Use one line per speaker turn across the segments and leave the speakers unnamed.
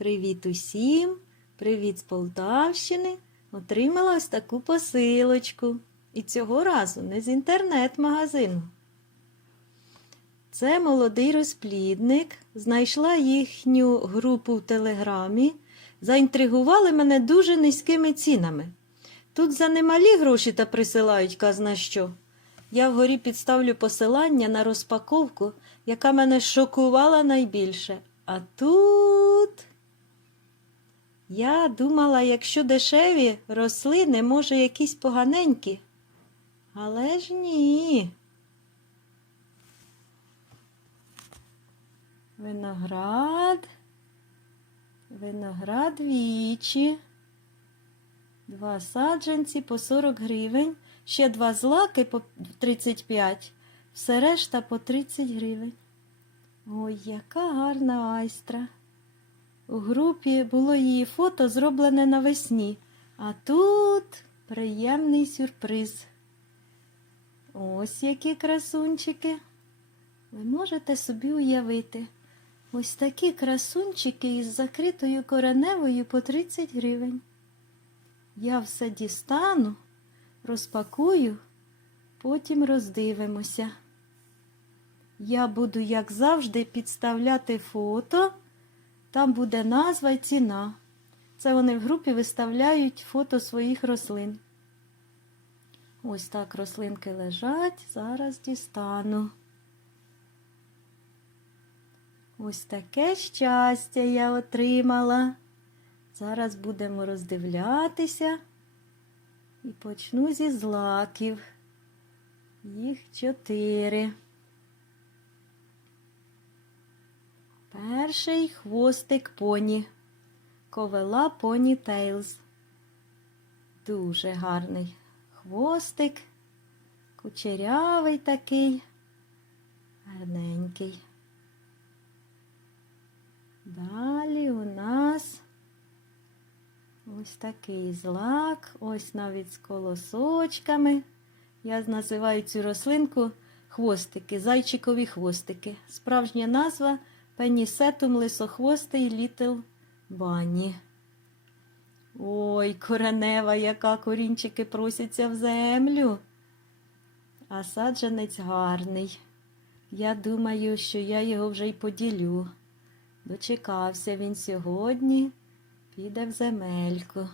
Привіт усім! Привіт з Полтавщини! Отримала ось таку посилочку. І цього разу не з інтернет-магазину. Це молодий розплідник. Знайшла їхню групу в Телеграмі. Заінтригували мене дуже низькими цінами. Тут за немалі гроші та присилають казна що. Я вгорі підставлю посилання на розпаковку, яка мене шокувала найбільше. А тут. Я думала, якщо дешеві рослини, може, якісь поганенькі. Але ж ні. Виноград. Виноград вічі. Два саджанці по 40 гривень. Ще два злаки по 35, все решта по 30 гривень. Ой, яка гарна айстра. У групі було її фото зроблене навесні, а тут приємний сюрприз. Ось які красунчики. Ви можете собі уявити. Ось такі красунчики із закритою кореневою по 30 гривень. Я все дістану, розпакую, потім роздивимося. Я буду, як завжди, підставляти фото. Там буде назва і ціна. Це вони в групі виставляють фото своїх рослин. Ось так рослинки лежать, зараз дістану. Ось таке щастя я отримала. Зараз будемо роздивлятися і почну зі злаків. Їх чотири. Перший хвостик поні. Ковела поні Тейлз. Дуже гарний хвостик, кучерявий такий, гарненький. Далі у нас ось такий злак, ось навіть з колосочками. Я називаю цю рослинку хвостики, зайчикові хвостики. Справжня назва пенісетум лисохвостий літл бані. Ой, коренева, яка корінчики просяться в землю. А саджанець гарний. Я думаю, що я його вже й поділю. Дочекався він сьогодні, піде в земельку.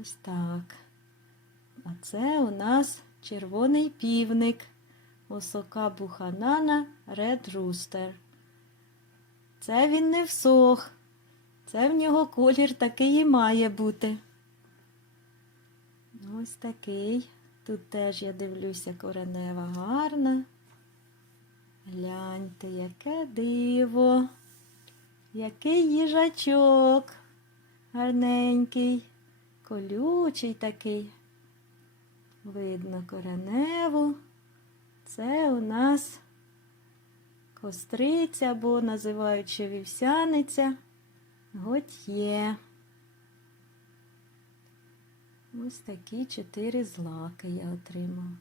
Ось так. А це у нас червоний півник, осока буханана Red Rooster. Це він не всох. Це в нього колір такий і має бути. Ось такий. Тут теж я дивлюся коренева гарна. Гляньте, яке диво, який їжачок, гарненький, колючий такий. Видно кореневу. Це у нас костриця або називають ще вівсяниця. Готьє. Ось такі чотири злаки я отримала.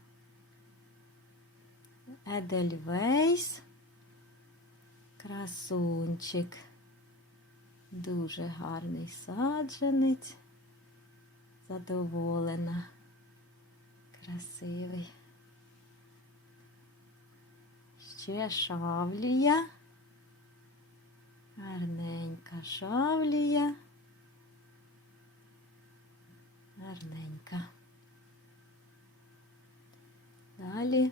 Едельвейс. Красунчик. Дуже гарний саджанець. Задоволена. Красивий. Ще шавлія. Гарненька шавлія. Гарненька. Далі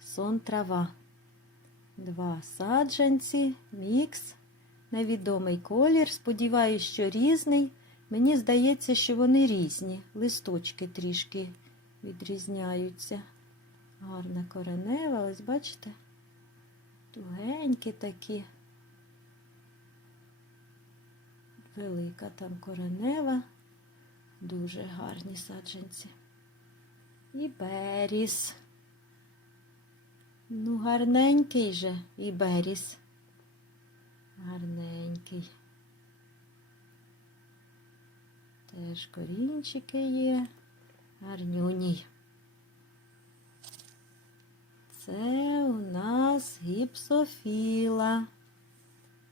сон трава. Два саджанці, мікс, невідомий колір. Сподіваюсь, що різний. Мені здається, що вони різні. Листочки трішки відрізняються. Гарна коренева, ось бачите? Тугенькі такі. Велика там коренева. Дуже гарні саджанці. І беріс. Ну, гарненький же і беріс. Гарненький. Теж корінчики є. Гарнюній. Це у нас гіпсофіла.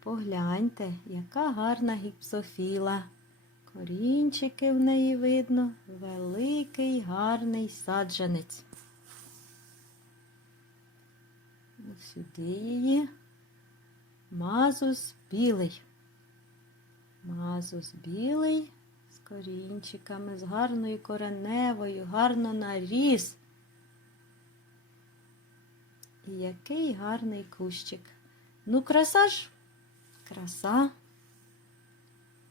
Погляньте, яка гарна гіпсофіла. Корінчики в неї видно, великий гарний саджанець. Ось Сюди її. Мазус білий. Мазус білий з корінчиками, з гарною кореневою, гарно наріс. Який гарний кущик. Ну, краса ж, краса.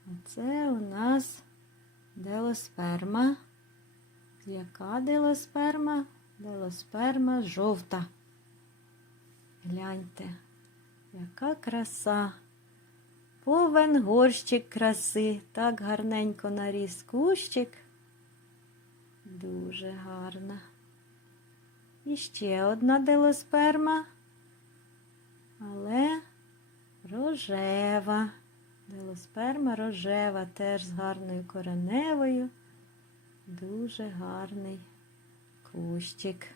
Оце у нас делосперма. Яка делосперма? Делосперма жовта. Гляньте, яка краса. Повен горщик краси. Так гарненько наріс кущик. Дуже гарна. І ще одна делосперма, але рожева. Делосперма рожева, теж з гарною кореневою. Дуже гарний кущик.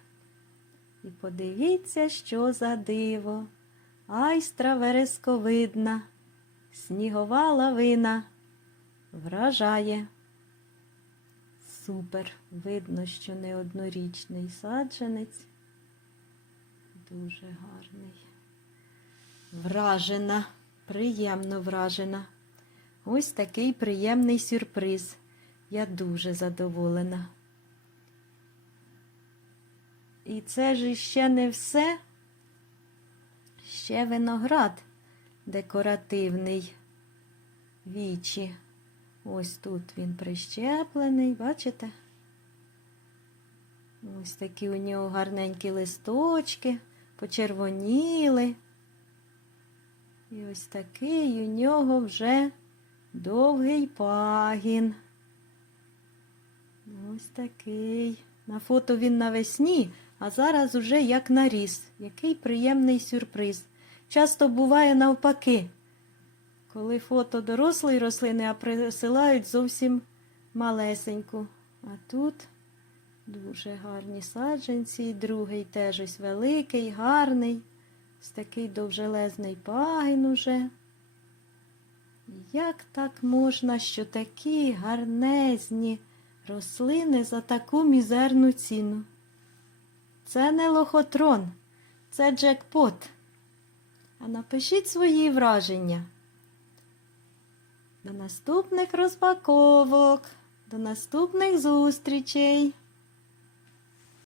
І подивіться, що за диво. Айстра вересковидна, снігова лавина вражає. Супер. Видно, що не однорічний саджанець. Дуже гарний. Вражена, приємно вражена. Ось такий приємний сюрприз. Я дуже задоволена. І це ж ще не все. Ще виноград декоративний вічі. Ось тут він прищеплений, бачите? Ось такі у нього гарненькі листочки, почервоніли. І ось такий у нього вже довгий пагін. Ось такий. На фото він навесні, а зараз уже як наріс. Який приємний сюрприз. Часто буває навпаки, коли фото дорослої рослини, а присилають зовсім малесеньку. А тут дуже гарні саджанці. Другий теж ось великий, гарний. Ось такий довжелезний пагін уже. Як так можна, що такі гарнезні рослини за таку мізерну ціну? Це не лохотрон, це джекпот. А напишіть свої враження. До наступних розпаковок, до наступних зустрічей.